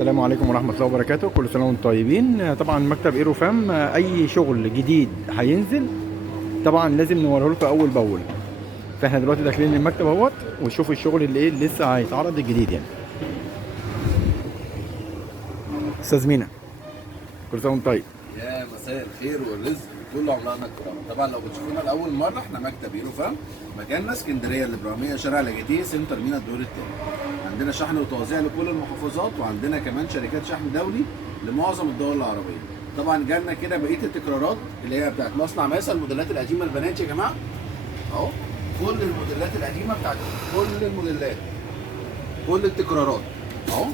السلام عليكم ورحمة الله وبركاته، كل سنة وانتم طيبين. طبعا مكتب ايرو فام اي شغل جديد هينزل طبعا لازم نوريه لكم اول باول. فاحنا دلوقتي داخلين المكتب اهوت ونشوف الشغل اللي ايه لسه هيتعرض الجديد يعني. استاذ مينا كل سنة وانت طيب. يا مساء الخير والرزق كله عمرنا الكرام. طبعا لو بتشوفونا لاول مره، احنا مكتب ايرو فام، مكاننا اسكندريه الابراهيميه، شارع لاجيتيه، سنتر مينا الدور الثاني. عندنا شحن وتوزيع لكل المحافظات، وعندنا كمان شركات شحن دولي لمعظم الدول العربيه. طبعا جالنا كده بقيه التكرارات اللي هي بتاعت مصنع ماسه، الموديلات القديمه البنات يا جماعه اهو، كل الموديلات القديمه بتاعت كل الموديلات، كل التكرارات اهو،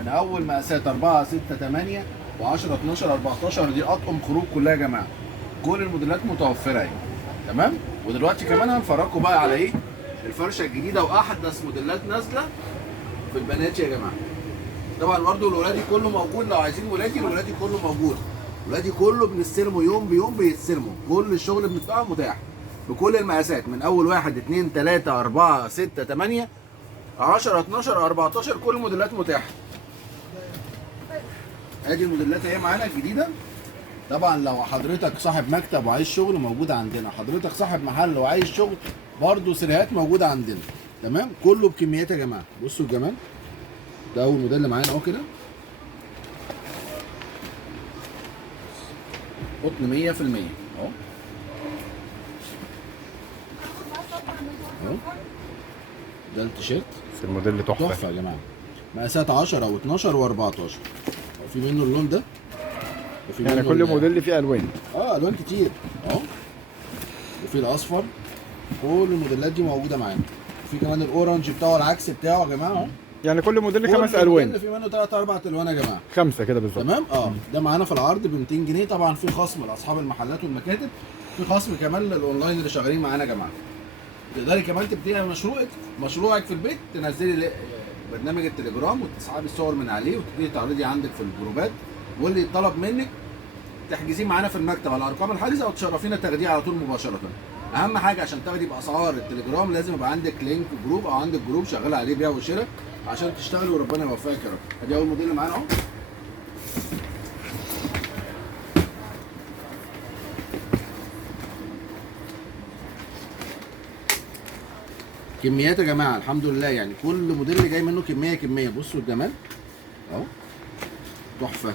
من اول مقاسات 4 6 8 و10 12 14. دي اطقم خروج كلها يا جماعه، كل الموديلات متوفره اهي. تمام. ودلوقتي كمان هنفرجكم بقى على ايه الفرشه الجديده واحدث موديلات نازله في البنات يا جماعه. طبعا برده الولادي كله موجود، لو عايزين ولادي الولادي كله موجود، ولادي كله بنستلمه يوم بيوم بيتستلموا، كل الشغل بتاعه متاح بكل المقاسات، من اول 1 2 3 4 6 8 10 12 14، كل الموديلات متاحه. ادي الموديلات اهي معانا الجديده. طبعا لو حضرتك صاحب مكتب وعايز شغل موجود عندنا، حضرتك صاحب محل وعايز شغل برضه سيريهات موجوده عندنا. تمام. كله بكميات يا جماعه. بصوا الجمال ده اول موديل معانا اهو كده، قطن 100% اهو اهو. ده التيشيرت بس الموديل تحفة تحفه يا جماعه، مقاسات 10 و12 و14، وفي منه اللون ده، وفي يعني منه كل موديل فيه الوان. الوان كتير اهو، وفي الاصفر، كل الموديلات دي موجوده معانا. في كمان الاورنج بتاعه العكس بتاعه يا جماعه اهو، يعني كل موديل كل 5 الوان، موديل في منه 3 4 الوان يا جماعه. 5 كده بالظبط. تمام. ده معانا في العرض ب 200 جنيه. طبعا في خصم لاصحاب المحلات والمكاتب، في خصم كمان للاونلاين اللي شغالين معانا يا جماعه. تقدري كمان تبداي مشروعك في البيت، تنزلي برنامج التليجرام وتسحبي الصور من عليه وتبتدي تعرضي عندك في الجروبات، واللي يطلب منك تحجزيه معانا في المكتب على ارقام الحجز، او تشرفينا تاخديه على طول مباشره. اهم حاجه عشان تاخدي باسعار التليجرام لازم يبقى عندك لينك جروب، او عندك جروب شغال عليه بيع وشراء عشان تشتغلي وربنا يوفقك يا رب. ادي اول موديل اللي معانا اهو. كميات يا جماعه الحمد لله، يعني كل موديل اللي جاي منه كميه. بصوا الجمال اهو، تحفه.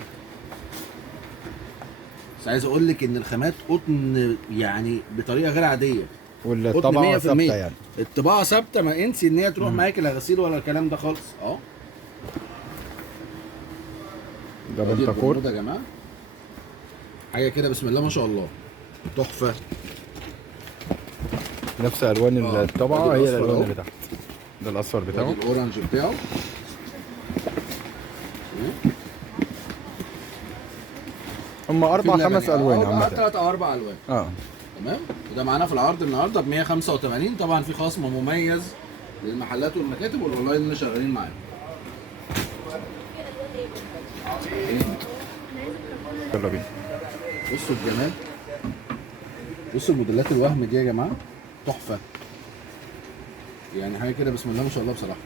بس عايز اقول لك ان الخامات قطن يعني بطريقه غير عاديه، والطبعة ثابتة يعني. الطباعه ثابته، ما انسي ان هي تروح معاكي لا غسيل ولا الكلام ده خالص اهو. ده بنتكور يا جماعه، حاجه كده بسم الله ما شاء الله، تحفه. نفس الوان الطبعة، هي الالوان اللي تحت. ده الاصفر بتاعه، الاورنج بتاعه. هم 4 5 الوان عامة، 3 او 4 الوان. تمام. وده معانا في العرض النهارده ب 185. طبعا في خصم مميز للمحلات والمكاتب والاونلاين اللي شغالين معانا. يلا بينا. بصوا الجمال، بصوا الموديلات الوهم دي يا جماعه، تحفه. يعني حاجه كده بسم الله ما شاء الله بصراحه.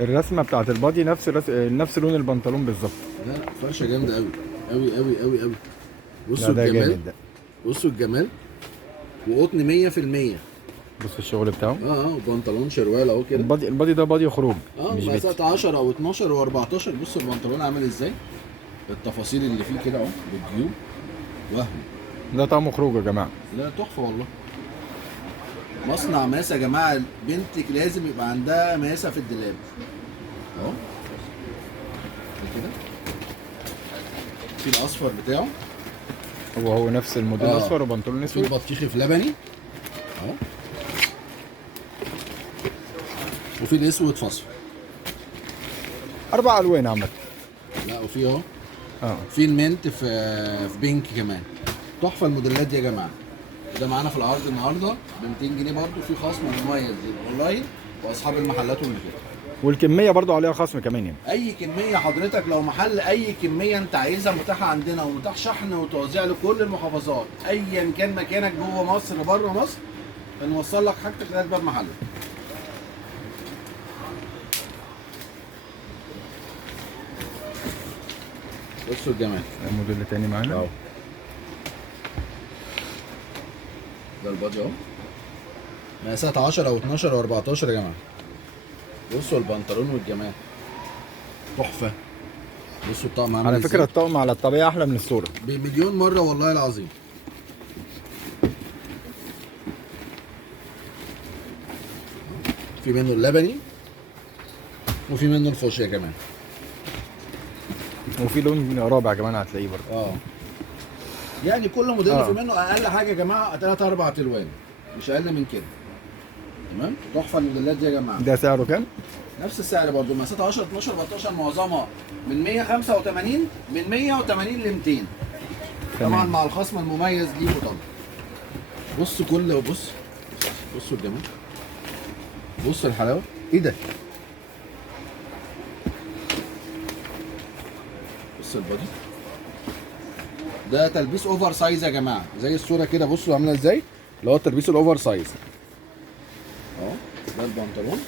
الرسمة بتاعت البادي نفس لون البنطلون بالظبط. لا فرشه جامده قوي قوي قوي قوي قوي. بصوا ده الجمال جامد ده. بصوا الجمال، وقطن 100%. بص الشغل بتاعه. بنطلون شروال اهو كده. البادي ده بادي خروج مش بيت. مقاسات 10 او 12 و14. بصوا البنطلون عامل ازاي، التفاصيل اللي فيه كده اهو بالجيوب، وهم. ده طعمه خروج يا جماعة. لا تحفه والله. مصنع ماسه يا جماعه، بنتك لازم يبقى عندها ماسه في الدولاب اهو كده. في الاصفر بتاعه، هو نفس الموديل اصفر وبنطلون في اسود. البطيخي في لبني اهو، وفي الاسود فاصفر. 4 الوان عامة. لا وفي اهو في المنت في بينك كمان. تحفه الموديلات دي يا جماعه. ده معانا في العرض النهارده ب 200 جنيه برده، في خصم مميز للاونلاين واصحاب المحلات والمكاتب. والكمية برضو عليها خصم كمان يعني. اي كميه حضرتك، لو محل اي كميه انت عايزها متاحه عندنا، ومتاح شحن وتوزيع لكل المحافظات، ايا كان مكانك جوه مصر بره مصر، بنوصل لك حاجتك لغايه باب محلك. بصوا الجمال موديل تاني معانا. اهو، ده البادي اهو، مقاسات 10 و12 و14 يا جماعه. بصوا البنطلون والجمال تحفه. بصوا الطقم عامل على فكره الطقم على الطبيعه احلى من الصوره بمليون مره والله العظيم. في منه اللبني وفي منه الفوشيا كمان. وفي لون رابع كمان هتلاقيه برضه. يعني كل موديل في منه اقل حاجه يا جماعه 3 4 الوان، مش اقل من كده. تمام، تحفه الموديلات دي يا جماعه. ده سعره كام؟ نفس السعر برضه، مقاسات 10 12 14 معظمها من 185 من 180 ل 200. طبعا مع الخصم المميز ليه طبعا. بص بصوا الجمال، بص الحلاوه، ايه ده؟ بص البادي ده تلبيس اوفر سايز يا جماعه، زي الصوره كده. بصوا عامله ازاي، اللي هو التلبيس الاوفر سايز اهو. ده البنطلون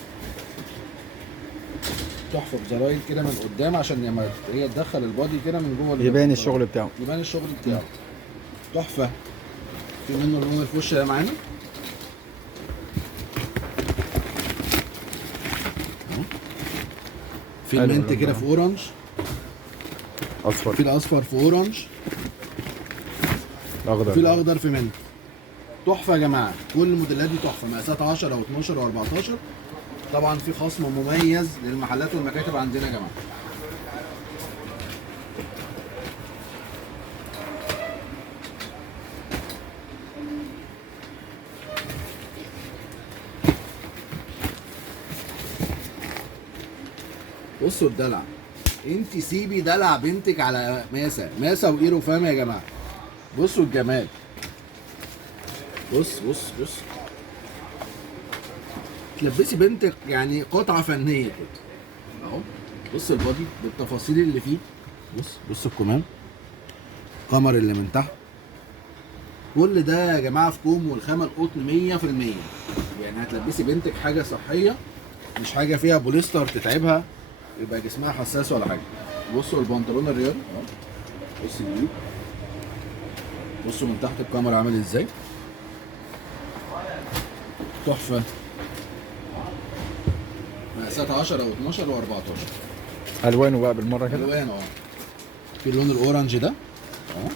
تحفه بزراير كده من قدام، عشان لما هي تدخل البادي كده من جوه يبان الشغل بتاعه، يبان الشغل بتاعه. تحفه. في منه اللون الفوش ده معانا في المنت كده في اورنج اصفر، في الاصفر في اورنج، اخضر في الاخضر في منت. تحفه يا جماعه، كل الموديلات دي تحفه، مقاسات 10 و12 و14. طبعا في خصم مميز للمحلات والمكاتب عندنا يا جماعه. بصوا الدلع، انت سيبي دلع بنتك على ماسه وايرو فام يا جماعه. بصوا الجمال، بص تلبسي بنتك يعني قطعه فنيه كده اهو. بص البادي بالتفاصيل اللي فيه، بص الكمام، القمر اللي من تحت، كل ده يا جماعه في كوم، والخامه القطن 100%. يعني هتلبسي بنتك حاجه صحيه، مش حاجه فيها بوليستر تتعبها يبقى جسمها حساس ولا حاجه. بصوا البنطلون الرياضي اهو، بص الجيوب، بصوا من تحت الكاميرا عامل ازاي، تحفه. مقاسات 10 و12 و14. الوانه بقى بالمره كده، الوان في اللون الاورنج ده اهو،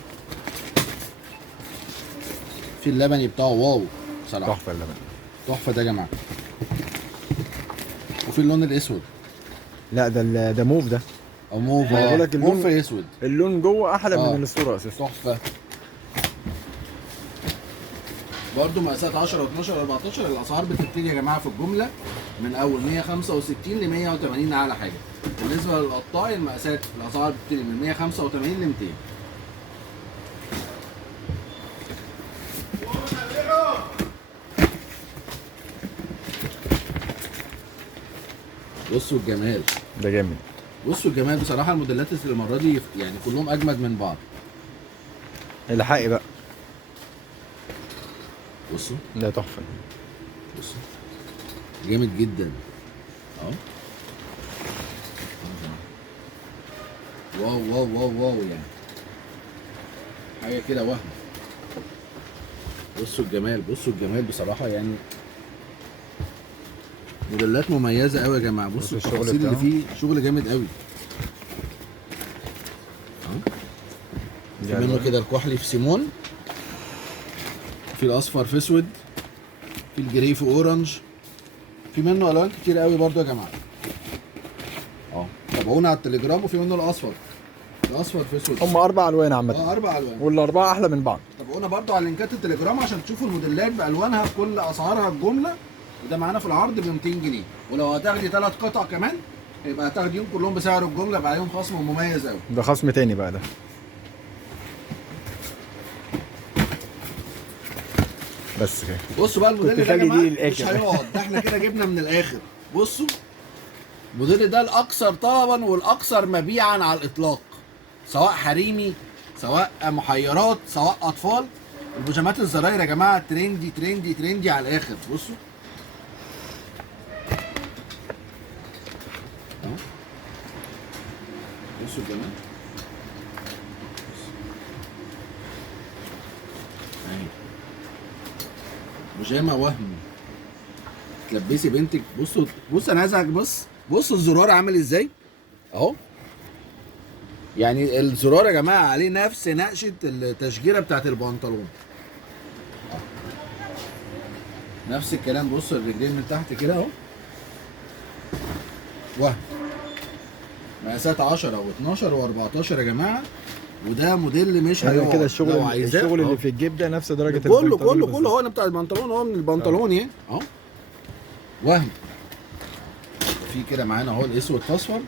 في اللبني بتاعه واو بصراحه، تحفه اللبن، تحفه ده يا جماعه. وفي اللون الاسود، لا ده موف ده، او موف، بقول لك اللون موف اسود، اللون جوه احلى من الصوره اساسا. تحفه. برضه مقاسات 10 و12 و14. الاسعار بتبتدي يا جماعه في الجمله من اول 165 ل 180 اعلى حاجه. بالنسبه للقطاعي المقاسات الاسعار بتبتدي من 185 ل 200. بصوا الجمال، ده جامد. بصوا الجمال بصراحه. الموديلات المره دي يعني كلهم اجمد من بعض. الحقي بقى، بصوا ده تحفه، بصوا جامد جدا اهو. واو واو واو واو، يعني حاجه كده وهم. بصوا الجمال، بصوا الجمال بصراحه، يعني موديلات مميزه قوي يا جماعه. بصوا التفاصيل اللي فيه، شغل جامد قوي اهو. في منه كده الكحلي في سيمون، في الاصفر في اسود، في الجري في اورنج، في منه الوان كتير قوي برضو يا جماعه اهو. تابعونا على التليجرام. وفي منه الاصفر في اسود. هم 4 الوان عامه، 4 الوان، والاربعه احلى من بعض. تابعونا برضو على لينكات التليجرام عشان تشوفوا الموديلات بالوانها بكل اسعارها الجمله. وده معانا في العرض ب 200 جنيه، ولو هتاخدي 3 قطع كمان يبقى هتاخديهم كلهم بسعر الجمله، يبقى عليهم خصم مميز قوي. ده خصم تاني بقى ده. بس كده. بصوا بقى الموديل ده يا خلي جماعه دي مش للآخر. هيقعد، ده احنا كده جبنا من الاخر. بصوا الموديل ده الاكثر طلبا والاكثر مبيعا على الاطلاق، سواء حريمي سواء محيرات سواء اطفال. البيجامات الزراير يا جماعه ترندي ترندي ترندي على الاخر. بصوا بصوا الجمال، بيجامه وهم تلبسي بنتك. بص انا عايزك بص الزرار عامل ازاي اهو. يعني الزرار يا جماعه عليه نفس نقشه التشجيره بتاعت البنطلون. نفس الكلام. بص الرجلين من تحت كده اهو وهم. مقاسات 10 و12 و14 يا جماعه. وده موديل مش ايوه كده لو الشغل عايزاه الشغل اللي أهو. في الجيب ده نفس درجه كله البنطلون كله بالظبط. كله هو انا بتاع البنطلون اهو من البنطلون اهي اهو وهم. في كده معانا اهو الاسود اصفر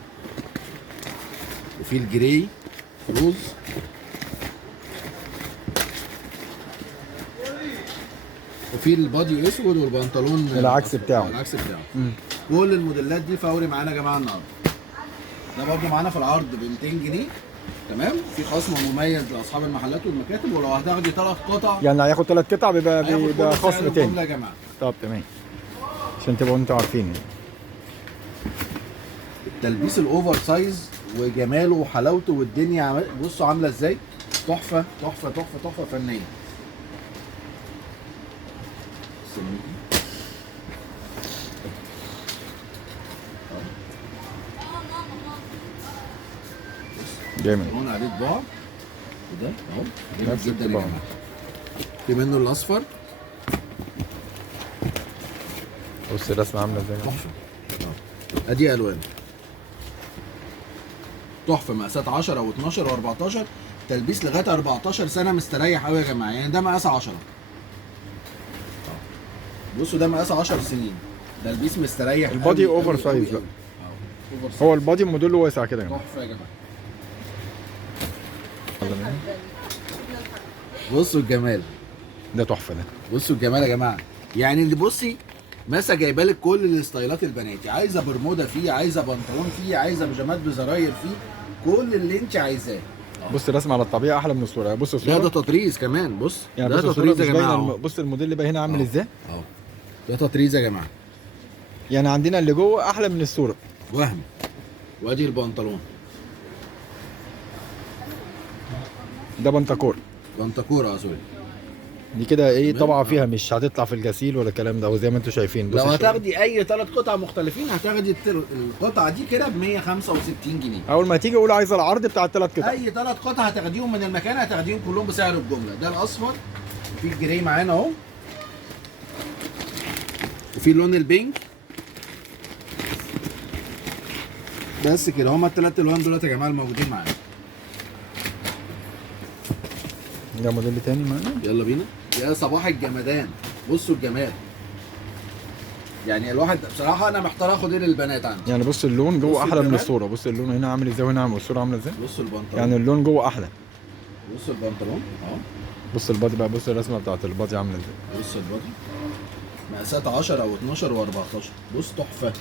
وفي الجراي روز وفي البادي اسود والبنطلون العكس أصفر. بتاعه. العكس بتاعه. مم. كل الموديلات دي فوري معانا يا جماعه النهارده. ده برضه معانا في العرض ب 200 جنيه تمام. في خصم مميز لاصحاب المحلات والمكاتب. ولو هتاخدي 3 قطع يعني هياخد 3 قطع هياخد بيبقى كل خصم سعر تاني. الجملة يا جماعه. طب تمام عشان تبقوا انتوا عارفين يعني. التلبيس الاوفر سايز وجماله وحلاوته والدنيا بصوا عامله ازاي. تحفه تحفه تحفه تحفه فنيه. جامد. هون عليه طباع وده اهو جامد نفس جدا يا الطباع. جماعه. في منه الاصفر بص الرسمه عامله ازاي. تحفه. ادي الوان تحفه. مقاسات 10 و12 و14. تلبيس لغايه 14 سنه مستريح قوي يا جماعه. يعني ده مقاس 10. بصوا ده مقاس 10 سنين. تلبيس مستريح. البادي قوي اوفر قوي سايز قوي بقى. قوي. اوفر سايز. هو البادي موديله واسع كده يا جماعه. تحفه يا جماعه. بصوا الجمال. ده تحفه ده. بصوا الجمال يا جماعه. يعني اللي بصي مسا جايبه لك كل الستايلات البناتي. عايزه برمودا فيه، عايزه بنطلون فيه، عايزه بيجامات بزراير فيه، كل اللي انت عايزاه. بص الرسمه على الطبيعه احلى من الصوره. بص الصوره لا ده تطريز كمان. بص يعني. ده بص الصوره تطريز مش يا باينه جماعه. بص الموديل اللي بقى هنا عامل ازاي. اهو ده تطريز يا جماعه. يعني عندنا اللي جوه احلى من الصوره. وهم. وادي البنطلون. ده بنتكور. بنطكوره سوري. دي كده ايه تمام. طبعا فيها مش هتطلع في الغسيل ولا الكلام ده. وزي ما انتم شايفين بص لو الشغل. هتاخدي اي 3 قطع مختلفين هتاخدي القطعه دي كده ب 165 جنيه. اول ما تيجي قول عايز العرض بتاع ال3 قطع. اي 3 قطع هتاخديهم من المكان هتاخديهم كلهم بسعر الجمله. ده الاصفر وفي الجراي معانا اهو وفي اللون البينك. بس كده هما ال3 الوان دولت يا جماعه الموجودين معانا. ده موديل تاني معانا. يلا بينا. يا صباح الجمدان. بصوا الجمال. يعني الواحد بصراحه انا محتار اخد ايه للبنات عندي. يعني بص اللون جوه بص احلى من الجمال. الصوره. بص اللون هنا عامل ازاي وهنا عامل الصوره عامله ازاي. بصوا البنطلون. يعني اللون جوه احلى. بصوا البنطلون اهو. بص البادي بقى. بص الرسمه بتاعت البادي عامله ازاي. بص البادي. مقاسات 10 او 12 و14. بص تحفه.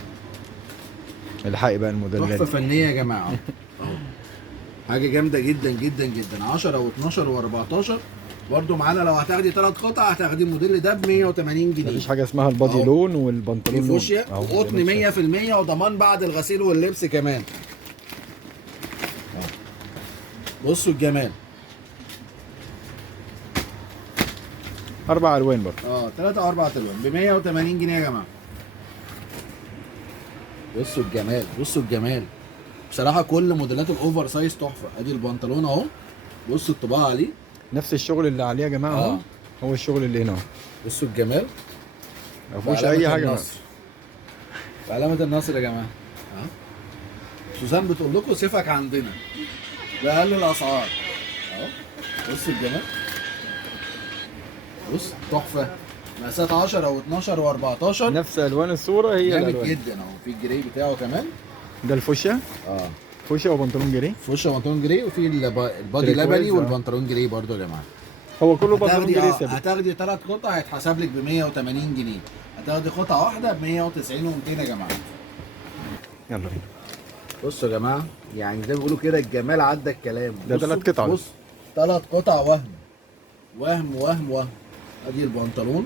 الحقي بقى الموديلات تحفه دي. فنيه يا جماعه اهو. حاجه جامده جدا جدا جدا. 10 و12 و14. برضو معانا لو هتاخدي 3 قطع هتاخدي الموديل ده ب 180 جنيه. مفيش حاجه اسمها البادي أهو. لون والبنطلون في لون. فوشيا أهو، وقطن زي ما انت 100% وضمان بعد الغسيل واللبس كمان. بصوا الجمال. 4 الوان برضه. 3 او 4 الوان ب 180 جنيه يا جماعه. بصوا الجمال. بصوا الجمال. بصراحه كل موديلات الاوفر سايز تحفه. ادي البنطلون اهو. بصوا الطباعه عليه. نفس الشغل اللي عليه يا جماعه اهو. هو الشغل اللي هنا اهو. بصوا الجمال. ما فيهوش وعلامة اي حاجه. النصر. وعلامة النصر يا جماعه. سوزان بتقول لكم سيفك عندنا بأقل الاسعار اهو. بصوا الجمال. بص تحفه. مقاسات 10 و12 و14. نفس الوان الصوره هي جامد الالوان. جدا اهو. في الجراي بتاعه كمان. ده الفوشيا. فوشيا وبنطلون جري. فوشيا وبنطلون جراي وفي البادي تريكواز، لبني والبنطلون جراي برضو يا جماعه. هو كله بنطلون هتاخدي جري ثابت. هتاخدي 3 قطع هيتحسب لك ب 180 جنيه. هتاخدي قطعه واحده ب 190 و200 يا جماعه. يلا بينا. بصوا يا جماعه يعني زي ما بيقولوا كده الجمال عدى الكلام. ده بصوا، 3 قطع. بص 3 قطع وهم وهم وهم وهم. ادي البنطلون.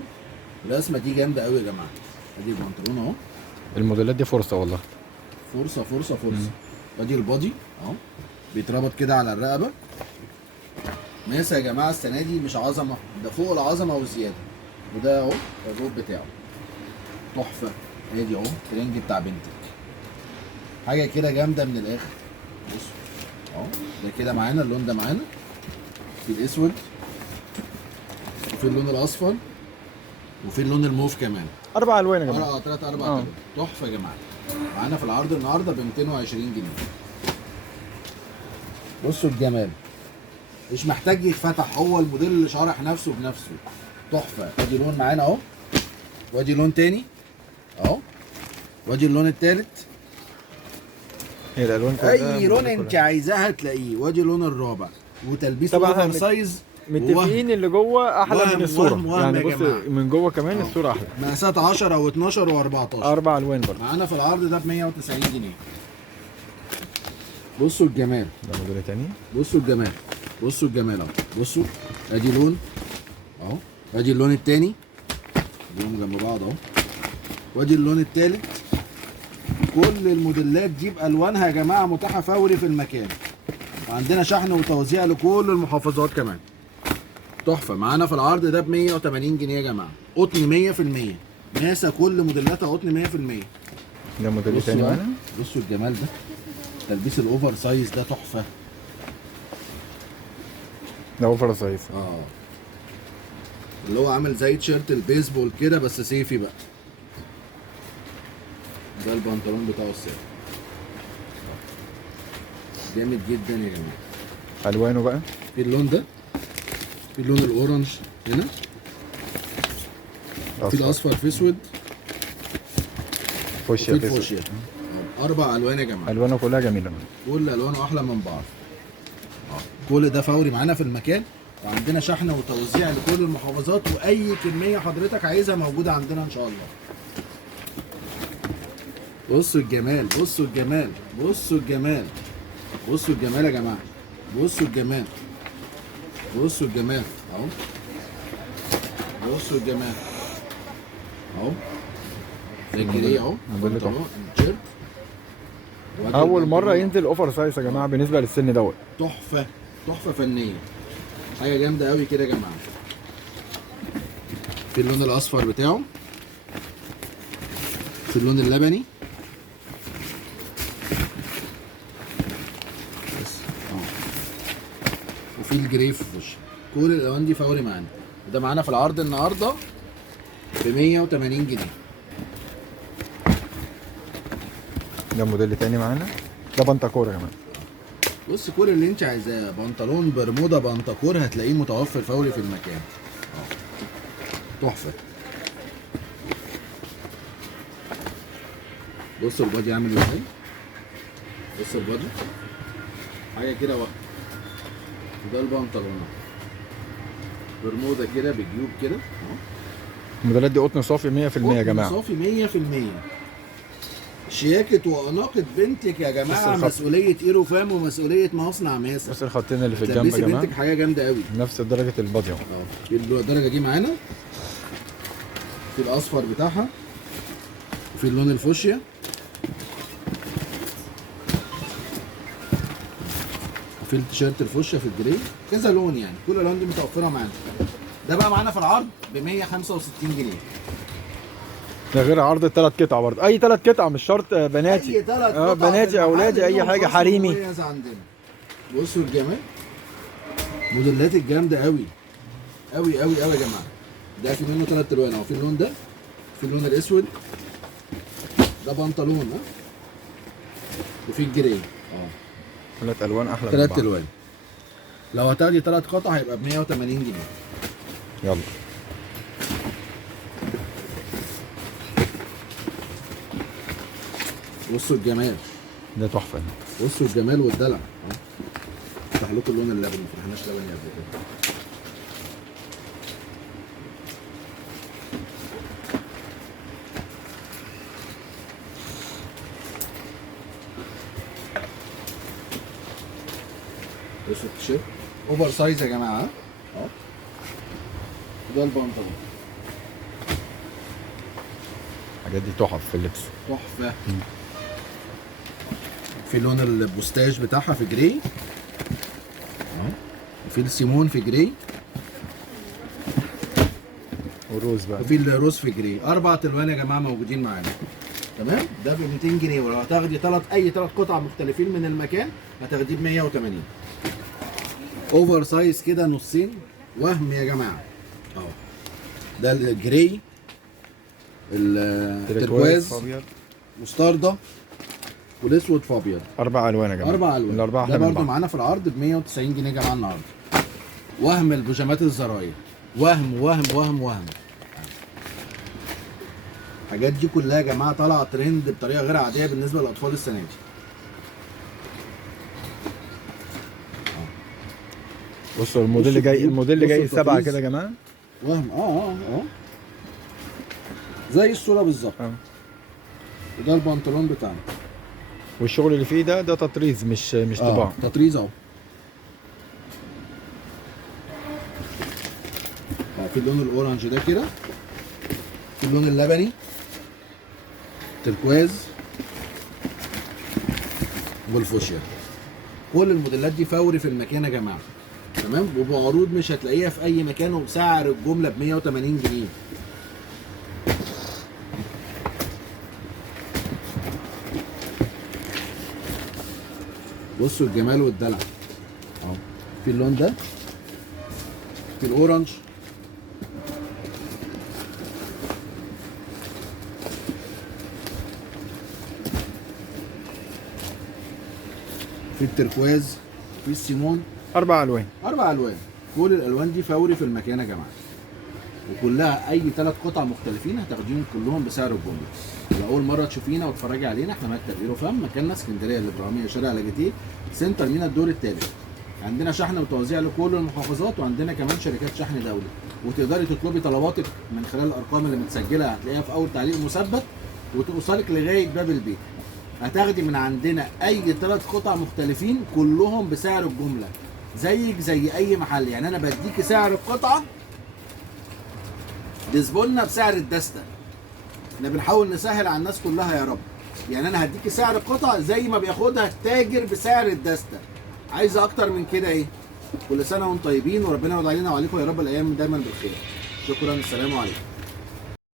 الرسمه دي جامده قوي يا جماعه. ادي البنطلون اهو. الموديلات دي فرصه والله. فرصه فرصه فرصه. ادي البادي اهو. بيتربط كده على الرقبه. ماسة يا جماعه السنه دي مش عظمه، ده فوق العظمه وزياده. وده اهو الروب بتاعه تحفه. ادي اهو الترنج بتاع بنتك، حاجه كده جامده من الاخر. بصوا اهو ده كده معانا اللون ده، معانا في الاسود وفي اللون الاصفر وفي اللون الموف كمان. 4 الوان يا جماعه. 3 4 الوان تحفه يا جماعه. معانا في العرض النهارده ب 220 جنيه. بصوا الجمال، مش محتاج يتفتح، هو الموديل اللي شارح نفسه بنفسه. تحفه. ادي لون معانا اهو، وادي لون تاني اهو، وادي اللون التالت. هي الالوان كلها اي لون انت عايزاها تلاقيه، وادي اللون الرابع. وتلبيس طبعا اوفر سايز. متفقين اللي جوه احلى من الصوره. وهم يعني يا بص جماعة. من جوه كمان الصوره احلى. مقاسات 10 و12 و14. 4 الوان برضه. معانا في العرض ده ب 190 جنيه. بصوا الجمال، ده موديل تاني. بصوا الجمال، بصوا الجمال اهو. بصوا ادي لون اهو، ادي اللون التاني اليوم جنب بعض اهو، وادي اللون التالت. كل الموديلات دي بالوانها يا جماعه متاحه فوري في المكان، وعندنا شحن وتوزيع لكل المحافظات كمان. تحفه. معانا في العرض ده ب 180 جنيه يا جماعه. قطن 100%، ناسا كل موديلاتها قطن 100%. ده موديل تاني معانا. بصوا الجمال ده، تلبيس الاوفر سايز ده تحفه. ده اوفر سايز. اللي هو عامل زي تيشيرت البيسبول كده بس صيفي بقى. ده البنطلون بتاعه الصيفي، جامد جدا يا جماعه. الوانه بقى في اللون ده، في اللون الاورنج هنا، في الاصفر في اسود، فوشيا في الفوشيا. 4 الوان يا جماعه. الوانه كلها جميله. كل الوانه احلى من بعض. كل ده فوري معانا في المكان، وعندنا شحن وتوزيع لكل المحافظات، واي كميه حضرتك عايزها موجوده عندنا ان شاء الله. بصوا الجمال، بصوا الجمال، بصوا الجمال، بصوا الجمال يا جماعه. بصوا الجمال، بصوا الجمال اهو، بصوا الجمال اهو. ده الجري اهو، بنطلون تيشيرت. اول مره ينزل اوفر سايز يا جماعه بالنسبه للسن دوت. تحفه، تحفه فنيه، حاجه جامده قوي كده يا جماعه. في اللون الاصفر بتاعه، في اللون اللبني بس وفي الجري في وش. كل الالوان دي فوري معانا. ده معانا في العرض النهارده ب 180 جنيه. ده موديل تاني معانا. ده بنتاكور يا جماعه. بص كل اللي انت عايزاه، بنطلون برمودا بنتاكور هتلاقيه متوفر فوري في المكان. تحفه. بص البادي عامل ازاي، بص البادي حاجه كده وقت. ده البنطلون برمودا كده بجيوب كده اهو. الموديلات دي قطن صافي 100% يا جماعه. صافي 100%. شياكة وأناقة بنتك يا جماعة، مسؤولية إيرو فام ومسؤولية مصنع ماسة. بص الخطين اللي في الجنب تلبسي يا جماعه. بنتك حاجة جامدة قوي. نفس درجه البادي اهو. الدرجة دي معانا في الأصفر بتاعها، وفي اللون الفوشيا، وفي التيشيرت الفوشيا، في الجري، كذا لون يعني. كل الألوان دي متوفرة معانا. ده بقى معانا في العرض ب 165 جنيه. ده غير عرض الثلاث قطع برضه. اي 3 قطع مش شرط بناتي. اي 3 قطع بناتي اولادي اي حاجه حريمي. عندنا. بصوا الجمال، موديلات الجامده قوي قوي قوي قوي يا جماعه. ده في منه 3 الوان اهو. في اللون ده، في اللون الاسود، ده بنطلون وفي الجري 3 الوان احلى من 3 بعض. الوان. لو هتاخدي 3 قطع هيبقى ب 180 جنيه. يلا. بصوا الجمال، ده تحفه. بصوا الجمال والدلع اهو. افتح لكم اللون اللبني، ما فتحناش لبني قبل كده. بصوا التيشيرت اوفر سايز يا جماعه اهو. ده البنطلون. الحاجات دي تحف في اللبس. تحفه. في لون البوستاج بتاعها في جراي اهو، وفي السيمون في جراي، والروز بقى وفي الروز في جري. 4 الوان يا جماعه موجودين معانا. تمام، ده ب 200 جنيه، ولو هتاخدي اي 3 قطع مختلفين من المكان هتاخديه ب 180. اوفر سايز كده نصين وهم يا جماعه اهو. ده الجري، التركواز، ابيض، مستردة، والاسود في ابيض. 4 الوان يا جماعه. 4 الوان. الاربعه ده احلى من برضه بعض. معانا في العرض ب 190 جنيه يا جماعه النهارده. وهم البيجامات الزراير، وهم الحاجات دي كلها يا جماعه طالعه ترند بطريقه غير عاديه بالنسبه للاطفال السنه دي. بصوا الموديل اللي جاي، الموديل اللي جاي بصوا 7 التطريز. كده يا جماعه. وهم زي الصوره بالظبط. وده البنطلون بتاعنا. والشغل اللي فيه ده تطريز مش طباع. تطريز اهو. في اللون الاورنج ده كده، في اللون اللبني، تركواز، والفوشيا. كل الموديلات دي فوري في المكان يا جماعه. تمام، وبعروض مش هتلاقيها في اي مكان، وبسعر الجمله ب 180 جنيه. بصوا الجمال والدلع اهو. في اللون ده، في الاورنج، في التركواز، في السيمون. 4 الوان. 4 الوان. كل الالوان دي فوري في المكان يا جماعه، وكلها اي 3 قطع مختلفين هتاخديهم كلهم بسعر الجمله. لو اول مره تشوفينا وتتفرجي علينا، احنا مكتب ايرو فام، مكاننا اسكندريه الابراهيميه، شارع لاجيتيه، سنتر مينا الدور الثالث. عندنا شحن وتوزيع لكل المحافظات، وعندنا كمان شركات شحن دولي. وتقدري تطلبي طلباتك من خلال الارقام اللي متسجله هتلاقيها في اول تعليق مثبت، وتوصلك لغايه باب البيت. هتاخدي من عندنا اي 3 قطع مختلفين كلهم بسعر الجمله، زيك زي اي محل. يعني انا بديكي سعر القطعه لزبوننا بسعر الدستة. احنا بنحاول نسهل على الناس كلها يا رب. يعني انا هديكي سعر القطعه زي ما بياخدها التاجر بسعر الدستة. عايزه اكتر من كده ايه؟ كل سنه وانتم طيبين، وربنا يرضى علينا وعليكم يا رب الايام دايما بالخير. شكرا، السلام عليكم.